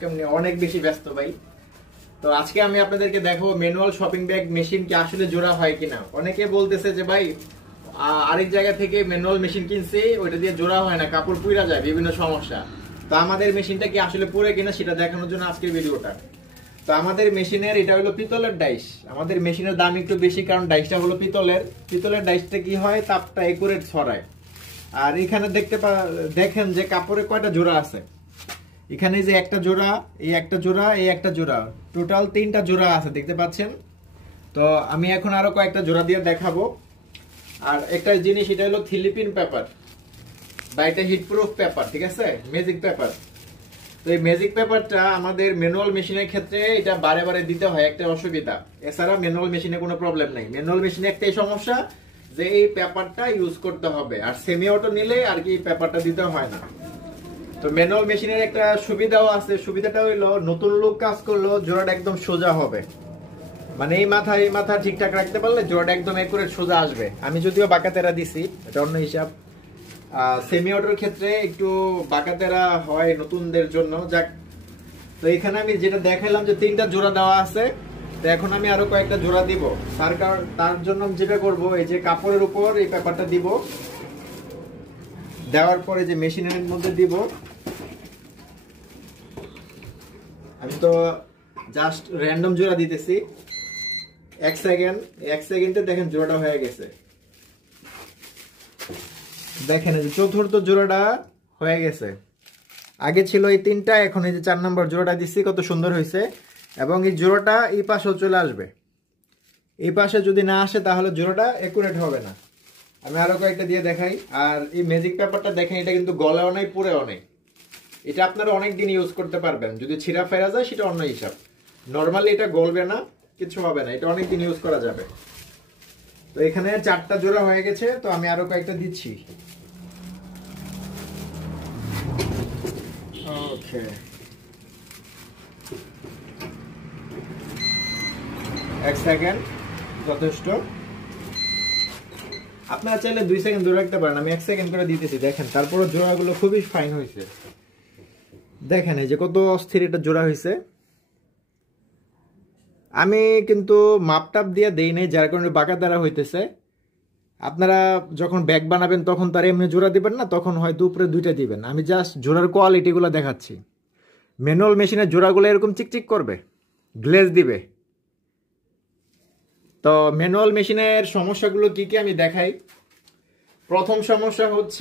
কেমনে অনেক বেশি ব্যস্ত ভাই। তো আজকে আমি আপনাদেরকে দেখাবো ম্যানুয়াল শপিং ব্যাগ মেশিন কি আসলে জোড়া হয় কিনা। অনেকে বলতেছে যে ভাই আরেক জায়গা থেকে ম্যানুয়াল মেশিন কিনছি, ওইটা দিয়ে জোড়া হয় না, কাপড় পুড়া যায়, বিভিন্ন সমস্যা। তো আমাদের মেশিনটা কি আসলে পুড়ে কিনা সেটা দেখানোর জন্য আজকের ভিডিওটা। তো আমাদের মেশিনের এটা হলো পিতলের ডাইস। আমাদের মেশিনের দাম একটু বেশি, কারণ ডাইসটা হলো পিতলের ডাইসটা কি হয়, তাপটা একুরেট ছড়ায়। আর এখানে দেখেন যে কাপড়ে কয়টা জোড়া আছে। এখানে যে একটা জোড়া, এই একটা জোড়া, এই একটা জোড়া, টোটাল 3টা জোড়া আছে, দেখতে পাচ্ছেন। তো আমি এখন আরো কয়েকটা জোড়া দিয়ে দেখাবো। আর একটা জিনিস, এটা হলো ফিলিপিন পেপার বা এটা হিটপ্রুফ পেপার, ঠিক আছে, ম্যাজিক পেপার। তো এই ম্যাজিক পেপারটা আমাদের ম্যানুয়াল মেশিনের ক্ষেত্রে এটা বারে বারে দিতে হয়, একটা অসুবিধা। এছাড়া ম্যানুয়াল মেশিনে কোনো প্রবলেম নাই। ম্যানুয়াল মেশিনে একটাই সমস্যা যে এই পেপারটা ইউজ করতে হবে, আর সেমি অটো নিলে আর কি পেপারটা দিতে হয় না। তো ম্যানুয়াল মেশিনের একটা সুবিধাও আছে। সুবিধাটা হইলো নতুন লোক কাজ করলেও জোড়াটা একদম সোজা হবে, মানে এই মাথা ঠিকঠাক রাখতে পারলে জোড়াটা একদম একুরেট সোজা আসবে। আমি যদিও বাঁকাতেরা দিছি, এটা অন্য হিসাব। সেমি অটোর ক্ষেত্রে একটু বাঁকাতেরা হয় নতুনদের জন্য। যাক, তো এখানে আমি যেটা দেখাইলাম যে 3টা জোড়া দেওয়া আছে, তো এখন আমি আরো কয়েকটা জোড়া দিব। তার জন্য যেটা করব, এই যে কাপড়ের উপর এই পেপারটা দিব, দেওয়ার পরে যে মেশিনের মধ্যে দিব। আমি তো জাস্ট র্যান্ডম জোড়া দিতেছি। এক সেকেন্ডে দেখেন জোড়াটা হয়ে গেছে। দেখেন এই যে চতুর্থ জোড়াটা হয়ে গেছে। আগে ছিল এই 3টা, এখন এই যে 4 নম্বর জোড়াটা দিচ্ছি, কত সুন্দর হয়েছে। এবং এই জোড়াটা এই পাশেও চলে আসবে। এই পাশে যদি না আসে তাহলে জোড়াটা একুরেট হবে না। আমি আরো কয়েকটা দিয়ে দেখাই। আর এই ম্যাজিক পেপারটা দেখেন, এটা কিন্তু গলাও নাই, পুড়েও নাই। এটা আপনারা অনেক দিন ইউজ করতে পারবেন। যদি ছিঁড়া ফেরা যায় সেটা অন্য হিসাব। নরমালি এটা গলবে না, কিছু হবে না, এটা অনেক দিন ইউজ করা যাবে। তো এখানে 4টা জোড়া হয়ে গেছে, তো আমি আরো কয়েকটা দিচ্ছি। ওকে, এক সেকেন্ড যথেষ্ট। আপনারা চাইলে 2 সেকেন্ড ধরে রাখতে পারেন, আমি 1 সেকেন্ড করে দিতেছি। দেখেন তারপরে জোড়াগুলো খুবই ফাইন হয়েছে। দেখেন এই যে কত অস্থির এটা জোড়া হয়েছে। আমি কিন্তু মাপটাপ দিয়ে দেই নাই, যার কারণে বাঁকা দ্বারা হইতেছে। আপনারা যখন ব্যাগ বানাবেন তখন তার এমনি জোড়া দিবেন না, তখন হয়তো উপরে 2টা দিবেন। আমি জাস্ট জোড়ার কোয়ালিটিগুলো দেখাচ্ছি। ম্যানুয়াল মেশিনের জোড়াগুলো এরকম চিকচিক করবে, গ্লেজ দিবে। তো ম্যানুয়াল মেশিনের সমস্যাগুলো কি কি আমি দেখাই। প্রথম সমস্যা হচ্ছে